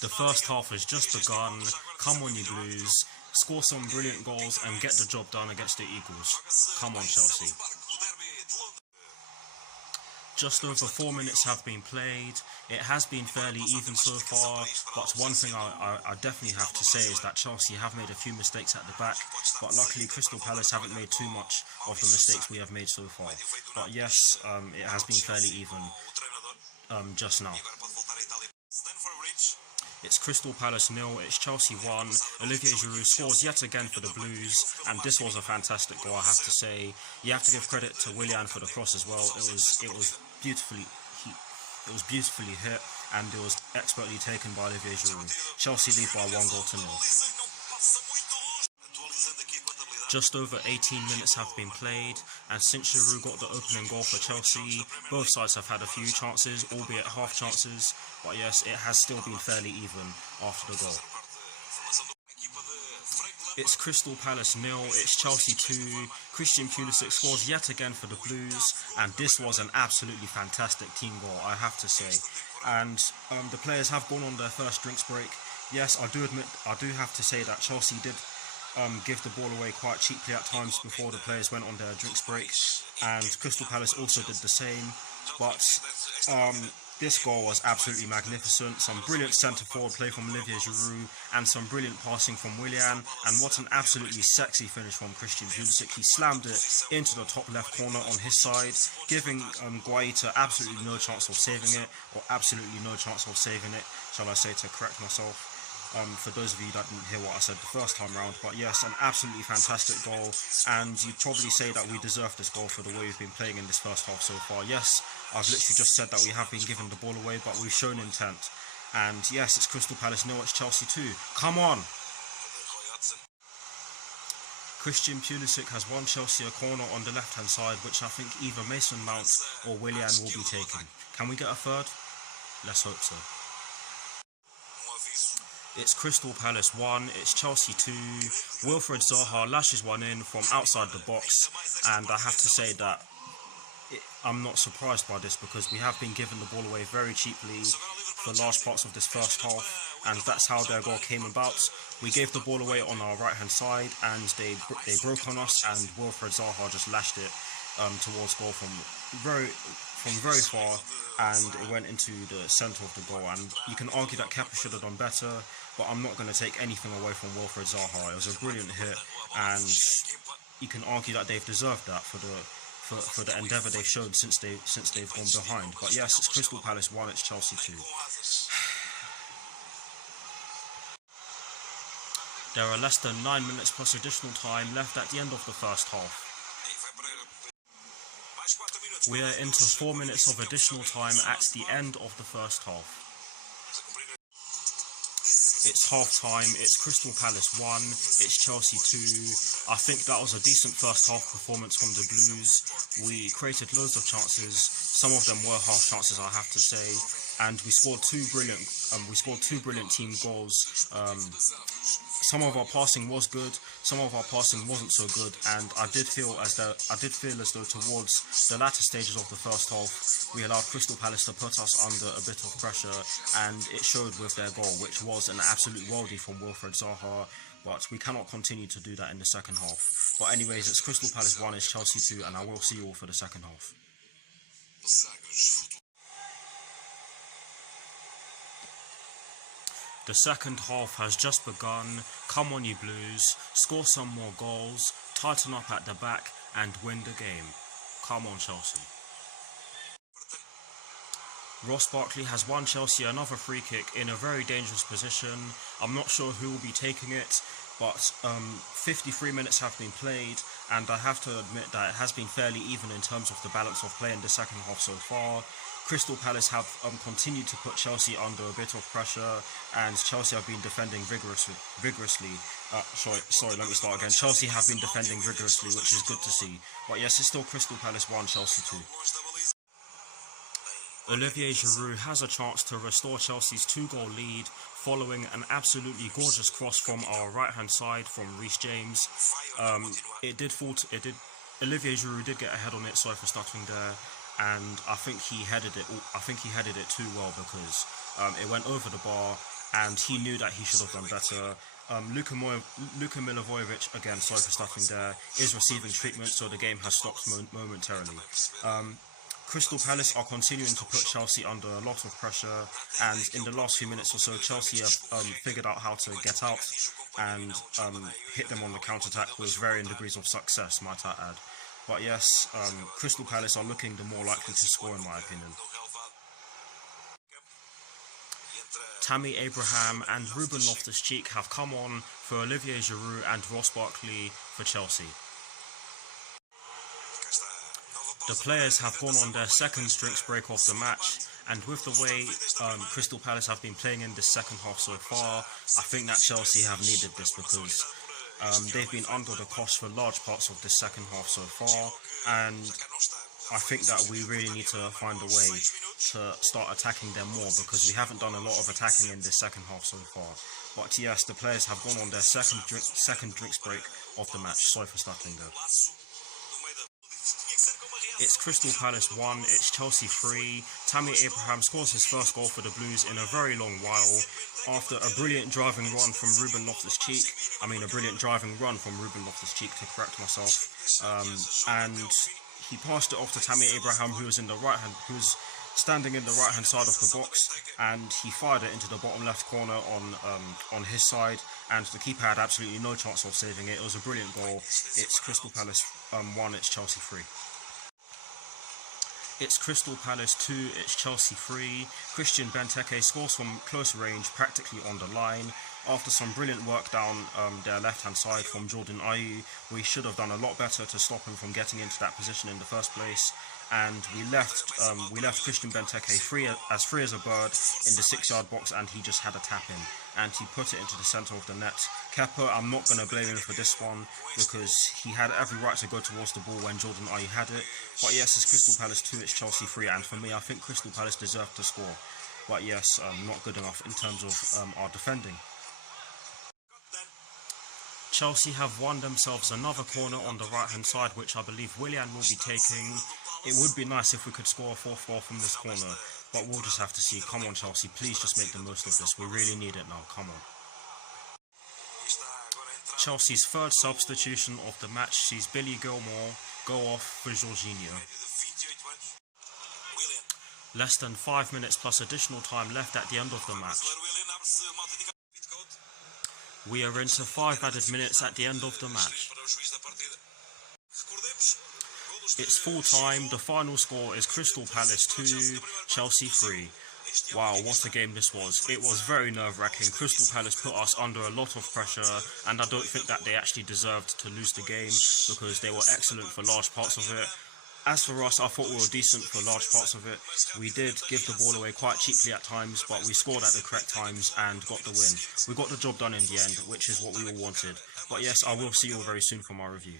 The first half has just begun. Come on, you Blues. Score some brilliant goals and get the job done against the Eagles. Come on, Chelsea. Just over 4 minutes have been played. It has been fairly even so far, but one thing I definitely have to say is that Chelsea have made a few mistakes at the back, but luckily Crystal Palace haven't made too much of the mistakes we have made so far. But yes, it has been fairly even just now. It's Crystal Palace 0, it's Chelsea 1. Olivier Giroud scores yet again for the Blues, and this was a fantastic goal, I have to say. You have to give credit to Willian for the cross as well. It was beautifully hit, and it was expertly taken by Olivier Giroud. Chelsea lead by 1-0. Just over 18 minutes have been played, and since Giroud got the opening goal for Chelsea, both sides have had a few chances, albeit half chances, but yes, it has still been fairly even after the goal. It's Crystal Palace 0, it's Chelsea 2. CRYCHE scores yet again for the Blues, and this was an absolutely fantastic team goal, I have to say. And the players have gone on their first drinks break. Yes, I do have to say that Chelsea did give the ball away quite cheaply at times before the players went on their drinks break, and Crystal Palace also did the same, but this goal was absolutely magnificent. Some brilliant centre-forward play from Olivier Giroud and some brilliant passing from Willian, and what an absolutely sexy finish from Christian Pulisic. He slammed it into the top left corner on his side, giving CRYCHE absolutely no chance of saving it, or absolutely no chance of saving it, shall I say, to correct myself. For those of you that didn't hear what I said the first time round, but yes, an absolutely fantastic goal, and you'd probably say that we deserve this goal for the way we've been playing in this first half so far. Yes, I've literally just said that we have been given the ball away, but we've shown intent, and yes, it's Crystal Palace 0, it's Chelsea 2. Come on! Christian Pulisic has won Chelsea a corner on the left hand side, which I think either Mason Mount or Willian will be taking. Can we get a third? Let's hope so. It's Crystal Palace 1, it's Chelsea 2. Wilfred Zaha lashes one in from outside the box, and I have to say that I'm not surprised by this, because we have been given the ball away very cheaply for large parts of this first half, and that's how their goal came about. We gave the ball away on our right hand side, and they broke on us, and Wilfred Zaha just lashed it towards goal from very far, and it went into the centre of the goal. And you can argue that Kepa should have done better, but I'm not going to take anything away from Wilfred Zaha. It was a brilliant hit, and you can argue that they've deserved that for the endeavour they've shown since they've gone behind. But yes, it's Crystal Palace 1, it's Chelsea 2. There are less than 9 minutes plus additional time left at the end of the first half. We are into 4 minutes of additional time at the end of the first half. It's half time, it's Crystal Palace 1, it's Chelsea 2. I think that was a decent first half performance from the Blues. We created loads of chances, some of them were half chances, I have to say, and we scored two brilliant team goals. Some of our passing was good, some of our passing wasn't so good, and I did feel as though towards the latter stages of the first half, we allowed Crystal Palace to put us under a bit of pressure, and it showed with their goal, which was an absolute worldie from Wilfred Zaha. But we cannot continue to do that in the second half. But anyways, it's Crystal Palace 1, it's Chelsea 2, and I will see you all for the second half. The second half has just begun. Come on, you Blues, score some more goals, tighten up at the back, and win the game. Come on, Chelsea. Ross Barkley has won Chelsea another free kick in a very dangerous position. I'm not sure who will be taking it, but 53 minutes have been played, and I have to admit that it has been fairly even in terms of the balance of play in the second half so far. Crystal Palace have continued to put Chelsea under a bit of pressure, and Chelsea have been defending vigorously. Let me start again. Chelsea have been defending vigorously, which is good to see. But yes, it's still Crystal Palace 1, Chelsea 2. Olivier Giroud has a chance to restore Chelsea's 2-goal lead following an absolutely gorgeous cross from our right-hand side from Reece James. Olivier Giroud did get a head on it, sorry for stuttering there, and I think he headed it too well, because it went over the bar, and he knew that he should have done better. Luka Milivojevic, again, sorry for stuffing there, is receiving treatment, so the game has stopped momentarily. Crystal Palace are continuing to put Chelsea under a lot of pressure, and in the last few minutes or so, Chelsea have figured out how to get out and hit them on the counter-attack with varying degrees of success, might I add. But yes, Crystal Palace are looking the more likely to score, in my opinion. Tammy Abraham and Ruben Loftus-Cheek have come on for Olivier Giroud and Ross Barkley for Chelsea. The players have gone on their second drinks break of the match, and with the way Crystal Palace have been playing in this second half so far, I think that Chelsea have needed this because they've been under the cosh for large parts of this second half so far, and I think that we really need to find a way to start attacking them more because we haven't done a lot of attacking in this second half so far. But yes, the players have gone on their second drinks break of the match. Sorry for stuttering there. It's Crystal Palace 1, it's Chelsea 3. Tammy Abraham scores his first goal for the Blues in a very long while after a brilliant driving run from Ruben Loftus-Cheek. A brilliant driving run from Ruben Loftus-Cheek, to correct myself. And he passed it off to Tammy Abraham, who was standing in the right-hand side of the box, and he fired it into the bottom left corner on his side, and the keeper had absolutely no chance of saving it. It was a brilliant goal. It's Crystal Palace 1, it's Chelsea 3. It's Crystal Palace 2, it's Chelsea 3. Christian Benteke scores from close range, practically on the line. After some brilliant work down their left-hand side from Jordan Ayew, we should have done a lot better to stop him from getting into that position in the first place. And we left Christian Benteke free as a bird in the 6-yard box, and he just had a tap in, and he put it into the centre of the net. Kepa, I'm not going to blame him for this one because he had every right to go towards the ball when Jordan Ayew had it. But yes, it's Crystal Palace 2, it's Chelsea 3, and for me, I think Crystal Palace deserved to score. But yes, not good enough in terms of our defending. Chelsea have won themselves another corner on the right-hand side, which I believe Willian will be taking. It would be nice if we could score a fourth goal from this corner, but we'll just have to see. Come on, Chelsea, please just make the most of this. We really need it now, come on. Chelsea's third substitution of the match sees Billy Gilmore go off for Jorginho. Less than 5 minutes plus additional time left at the end of the match. We are into 5 added minutes at the end of the match. It's full time, the final score is Crystal Palace 2, Chelsea 3. Wow, what a game this was. It was very nerve-wracking. Crystal Palace put us under a lot of pressure, and I don't think that they actually deserved to lose the game because they were excellent for large parts of it. As for us, I thought we were decent for large parts of it. We did give the ball away quite cheaply at times, but we scored at the correct times and got the win. We got the job done in the end, which is what we all wanted. But yes, I will see you all very soon for my review.